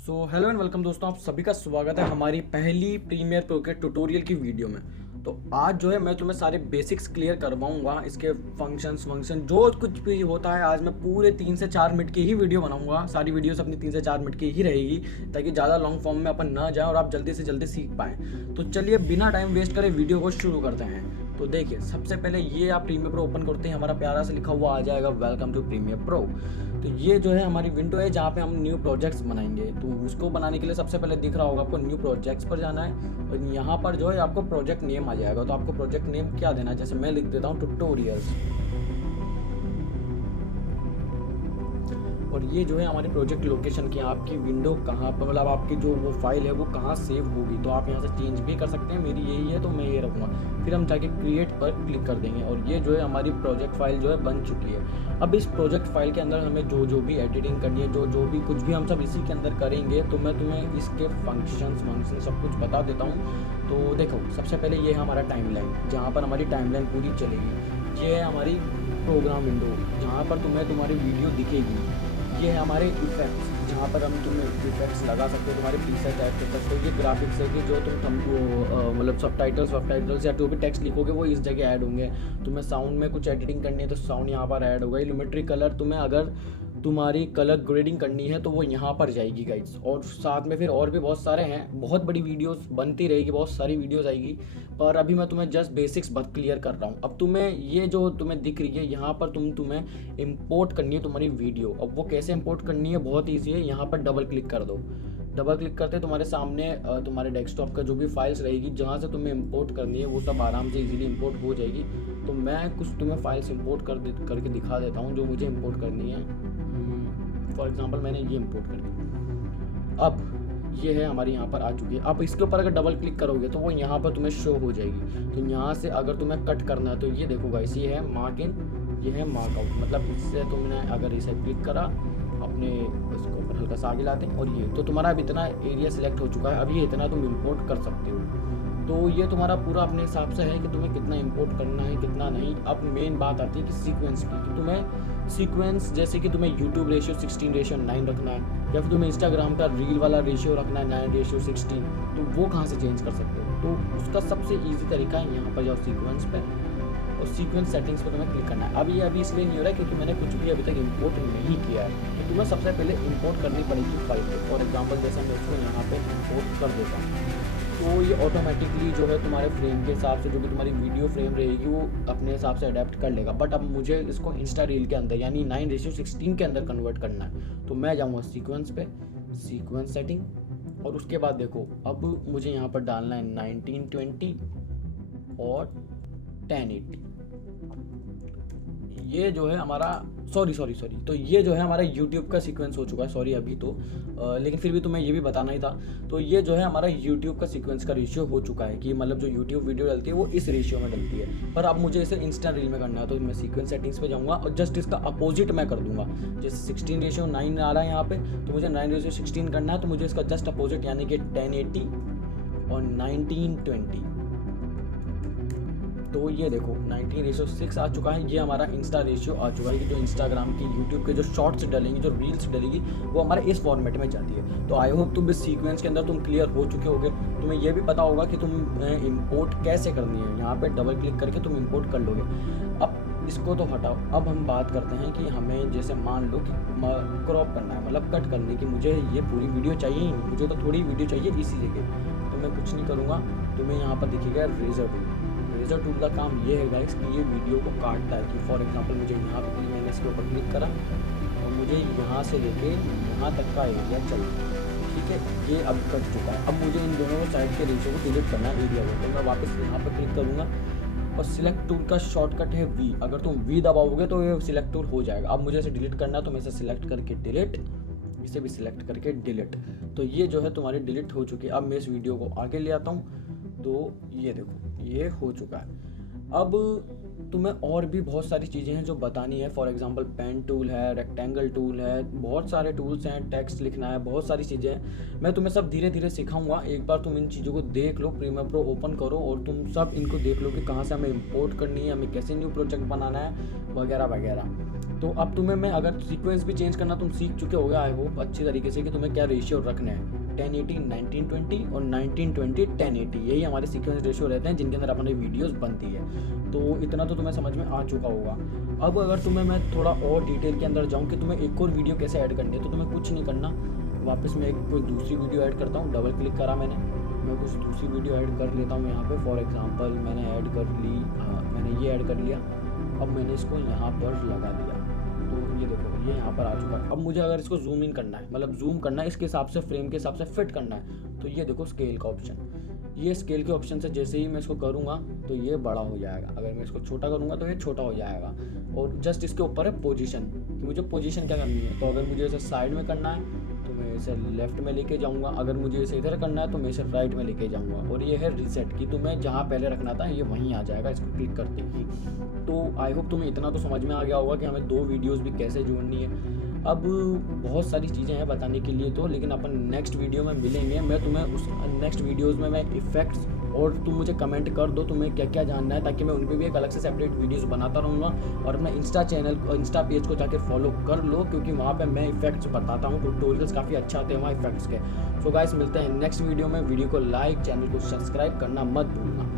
Hello and welcome दोस्तों, आप सभी का स्वागत है हमारी पहली प्रीमियर प्रो के ट्यूटोरियल की वीडियो में। तो आज जो है मैं तुम्हें सारे बेसिक्स क्लियर करवाऊंगा, इसके फंक्शन जो कुछ भी होता है। आज मैं पूरे 3 से 4 मिनट की ही वीडियो बनाऊंगा, सारी वीडियोस अपनी 3 से 4 मिनट की ही रहेगी ताकि ज़्यादा लॉन्ग फॉर्म में अपन ना जाए और आप जल्दी से जल्दी सीख पाएँ। तो चलिए बिना टाइम वेस्ट करे वीडियो को शुरू करते हैं। तो देखिए, सबसे पहले ये आप प्रीमियर प्रो ओपन करते हैं, हमारा प्यारा से लिखा हुआ आ जाएगा वेलकम टू प्रीमियर प्रो। तो ये जो है हमारी विंडो है जहाँ पे हम न्यू प्रोजेक्ट्स बनाएंगे। तो उसको बनाने के लिए सबसे पहले दिख रहा होगा आपको न्यू प्रोजेक्ट्स पर जाना है और यहाँ पर जो है आपको प्रोजेक्ट नेम आ जाएगा। तो आपको प्रोजेक्ट नेम क्या देना है, जैसे मैं लिख देता हूँ ट्यूटोरियल्स। और ये जो है हमारी प्रोजेक्ट लोकेशन की आपकी विंडो कहाँ पर, मतलब आपकी जो वो फाइल है वो कहाँ सेव होगी। तो आप यहाँ से चेंज भी कर सकते हैं, मेरी यही है तो मैं ये रखूँगा। फिर हम जाके क्रिएट पर क्लिक कर देंगे और ये जो है हमारी प्रोजेक्ट फाइल जो है बन चुकी है। अब इस प्रोजेक्ट फाइल के अंदर हमें जो भी एडिटिंग करनी है, जो भी कुछ भी हम सब इसी के अंदर करेंगे। तो मैं तुम्हें इसके फंक्शन सब कुछ बता देता हूँ। तो देखो, सबसे पहले ये है हमारा टाइमलाइन, जहाँ पर हमारी टाइमलाइन पूरी चलेगी। ये है हमारी प्रोग्राम विंडो, जहाँ पर तुम्हें तुम्हारी वीडियो दिखेगी। ये है हमारे इफेक्ट्स, जहाँ पर हम तुम्हें इफेक्ट्स लगा सकते हो, तुम्हारे प्रीसेट ऐड कर सकते हो। ये ग्राफिक्स है कि जो तुमको मतलब सब टाइटल्स या जो भी टेक्स्ट लिखोगे वो इस जगह ऐड होंगे। तुम्हें साउंड में कुछ एडिटिंग करनी है तो साउंड यहाँ पर ऐड होगा। इल्यूमेट्री कलर, तुम्हें अगर तुम्हारी कलर ग्रेडिंग करनी है तो वो यहाँ पर जाएगी गाइड्स। और साथ में फिर और भी बहुत सारे हैं, बहुत बड़ी वीडियोस बनती रहेगी, बहुत सारी वीडियोस आएगी। पर अभी मैं तुम्हें जस्ट बेसिक्स बस क्लियर कर रहा हूँ। अब तुम्हें ये जो तुम्हें दिख रही है यहाँ पर तुम्हें इंपोर्ट करनी है तुम्हारी वीडियो। अब वो कैसे इंपोर्ट करनी है, बहुत ईजी है। यहाँ पर डबल क्लिक कर दो। डबल क्लिक करते तुम्हारे सामने तुम्हारे डेस्कटॉप का जो भी फाइल्स रहेगी, जहाँ से तुम्हें इंपोर्ट करनी है वो सब आराम से इजीली इंपोर्ट हो जाएगी। तो मैं कुछ तुम्हें फाइल्स इंपोर्ट करके दिखा देता हूँ जो मुझे इंपोर्ट करनी है। फॉर एग्जांपल मैंने ये इंपोर्ट कर दी। अब ये है हमारी यहाँ पर आ चुकी है। अब इसके ऊपर अगर डबल क्लिक करोगे तो वो यहाँ पर तुम्हें शो हो जाएगी। तो यहाँ से अगर तुम्हें कट करना है तो ये देखो गाइस, ये है मार्क इन, ये है मार्क आउट। मतलब इससे तुमने अगर इसे क्लिक करा, अपने इसको ऊपर हल्का सा आगे लाते हैं और ये तो तुम्हारा अब इतना एरिया सिलेक्ट हो चुका है। अब ये इतना तुम इंपोर्ट कर सकते हो। तो ये तुम्हारा पूरा अपने हिसाब से है कि तुम्हें कितना इंपोर्ट करना है कितना नहीं। अब मेन बात आती है कि सीक्वेंस की, कि तुम्हें सीक्वेंस जैसे कि तुम्हें यूट्यूब रेशियो 16:9 रखना है या फिर तुम्हें इंस्टाग्राम का रील वाला रेशियो रखना है 9:16, तो वो कहाँ से चेंज कर सकते हो। तो उसका सबसे ईजी तरीका है, यहाँ पर जाओ सीक्वेंस पे और सीक्वेंस सेटिंग्स पर तुम्हें क्लिक करना है। अब ये अभी इसलिए नहीं हो रहा है क्योंकि मैंने कुछ भी अभी तक इंपोर्ट नहीं किया है। तो तुम्हें सबसे पहले इंपोर्ट करनी पड़ेगी फाइल को। फॉर एग्जांपल जैसे मैं इसको यहाँ पे इंपोर्ट कर देता हूँ तो ये ऑटोमेटिकली जो है तुम्हारे फ्रेम के हिसाब से, जो भी तुम्हारी वीडियो फ्रेम रहेगी वो अपने हिसाब से अडेप्ट कर लेगा। बट अब मुझे इसको इंस्टा रील के अंदर यानी 9:16 के अंदर कन्वर्ट करना है। तो मैं जाऊँगा सीक्वेंस पे, सीक्वेंस सेटिंग, और उसके बाद देखो अब मुझे यहाँ पर डालना है 1920 और 1080। ये जो है हमारा सॉरी तो ये जो है हमारा YouTube का सीक्वेंस हो चुका है। सॉरी अभी तो लेकिन फिर भी तुम्हें ये भी बताना ही था। तो ये जो है हमारा YouTube का सीक्वेंस का रेशियो हो चुका है कि मतलब जो YouTube वीडियो डलती है वो इस रेशियो में डलती है। पर अब मुझे इसे इंस्टा रील में करना है तो मैं सीक्वेंस सेटिंग्स पे जाऊँगा और जस्ट इसका अपोजिट मैं कर दूंगा। जैसे 16:9 आ रहा है यहाँ पे, तो मुझे 9:16 करना है। तो मुझे इसका जस्ट अपोजिट यानी कि 1080 और 1920। तो ये देखो 19:6 आ चुका है। ये हमारा इंस्टा रेशियो आ चुका है कि जो इंस्टाग्राम की, यूट्यूब के जो शॉर्ट्स डलेंगी, जो रील्स डलेगी वो हमारे इस फॉर्मेट में जाती है। तो आई होप तुम इस सीक्वेंस के अंदर तुम क्लियर हो चुके होगे। तुम्हें ये भी पता होगा कि तुम इंपोर्ट कैसे करनी है। यहाँ पे डबल क्लिक करके तुम इंपोर्ट कर लोगे। अब इसको तो हटाओ। अब हम बात करते हैं कि हमें जैसे मान लो कि क्रॉप करना है, मतलब कट करने की, मुझे ये पूरी वीडियो चाहिए ही नहीं, मुझे तो थोड़ी वीडियो चाहिए इसी जगह। तो मैं कुछ नहीं करूँगा, तुम्हें यहाँ पर दिखेगा रेजर टूल। रेजर टूल का काम ये है गाइस कि ये वीडियो को काटता है। कि फॉर एग्जांपल मुझे यहाँ पे, मैंने इसके ऊपर क्लिक करा और मुझे यहाँ से लेके यहाँ तक का एरिया चाहिए, ठीक है। ये अब कट चुका है। अब मुझे इन दोनों साइड के रेशियो को डिलीट करना है एरिया को। तो मैं वापस यहाँ पर क्लिक करूँगा और सिलेक्ट टूल का शॉर्टकट है वी। अगर तुम वी दबाओगे तो ये सिलेक्ट टूल हो जाएगा। अब मुझे इसे डिलीट करना है तो मैं इसे सिलेक्ट करके डिलीट, इसे भी सिलेक्ट करके डिलीट। तो ये जो है तुम्हारी डिलीट हो चुकी है। अब मैं इस वीडियो को आगे ले आता हूँ। तो ये देखो ये हो चुका है। अब तुम्हें और भी बहुत सारी चीज़ें हैं जो बतानी है। फॉर एग्जांपल पेन टूल है, रेक्टेंगल टूल है, बहुत सारे टूल्स हैं, टेक्स्ट लिखना है, बहुत सारी चीज़ें हैं। मैं तुम्हें सब धीरे धीरे सिखाऊंगा। एक बार तुम इन चीज़ों को देख लो, प्रीमियर प्रो ओपन करो और तुम सब इनको देख लो कि कहाँ से हमें इंपोर्ट करनी है, हमें कैसे न्यू प्रोजेक्ट बनाना है, वगैरह वगैरह। तो अब तुम्हें मैं अगर सीक्वेंस भी चेंज करना तुम सीख चुके होगे आई होप अच्छी तरीके से कि तुम्हें क्या रेशियो रखना है। 1080 1920 और 1920 1080, यही हमारे सीक्वेंस रेशियो रहते हैं जिनके अंदर अपनी वीडियोस बनती है। तो इतना तो तुम्हें समझ में आ चुका होगा। अब अगर तुम्हें मैं थोड़ा और डिटेल के अंदर जाऊँ कि तुम्हें एक और वीडियो कैसे ऐड करनी है, तो तुम्हें कुछ नहीं करना। वापस मैं कोई दूसरी वीडियो ऐड करता हूँ, डबल क्लिक करा मैंने, मैं कुछ दूसरी वीडियो ऐड कर लेता हूँ यहाँ पे। फॉर एग्जांपल मैंने ऐड कर ली, मैंने ये ऐड कर लिया। अब मैंने इसको यहाँ पर लगा दिया, तो ये देखो ये यहाँ पर आ चुका है। अब मुझे अगर इसको जूम इन करना है, मतलब जूम करना है, इसके हिसाब से फ्रेम के हिसाब से फिट करना है, तो ये देखो स्केल का ऑप्शन। ये स्केल के ऑप्शन से जैसे ही मैं इसको करूँगा तो ये बड़ा हो जाएगा, अगर मैं इसको छोटा करूँगा तो ये छोटा हो जाएगा। और जस्ट इसके ऊपर है पोजीशन, कि मुझे पोजीशन क्या करनी है। तो अगर मुझे इसे साइड में करना है तो मैं इसे लेफ्ट में लेके जाऊँगा, अगर मुझे इसे इधर करना है तो मैं इसे राइट में लेके जाऊँगा। और ये है रीसेट, कि तुम्हें जहाँ पहले रखना था ये वहीं आ जाएगा इसको क्लिक करते ही। तो आई होप तुम्हें इतना तो समझ में आ गया होगा कि हमें 2 वीडियोज़ भी कैसे जोड़नी है। अब बहुत सारी चीज़ें हैं बताने के लिए तो, लेकिन अपन नेक्स्ट वीडियो में मिलेंगे। मैं तुम्हें उस नेक्स्ट वीडियोस में मैं इफ़ेक्ट्स, और तुम मुझे कमेंट कर दो तुम्हें क्या क्या जानना है, ताकि मैं उन पर भी एक अलग से सेपरेट वीडियोस बनाता रहूँगा। और अपना इंस्टा चैनल, इंस्टा पेज को जाकर फॉलो कर लो, क्योंकि वहाँ पे मैं इफ़ेक्ट्स बताता हूँ, ट्यूटोरियल्स काफ़ी अच्छे आते हैं वहाँ इफ़ेक्ट्स के। सो गाइस मिलते हैं नेक्स्ट वीडियो में। वीडियो को लाइक, चैनल को सब्सक्राइब करना मत भूलना।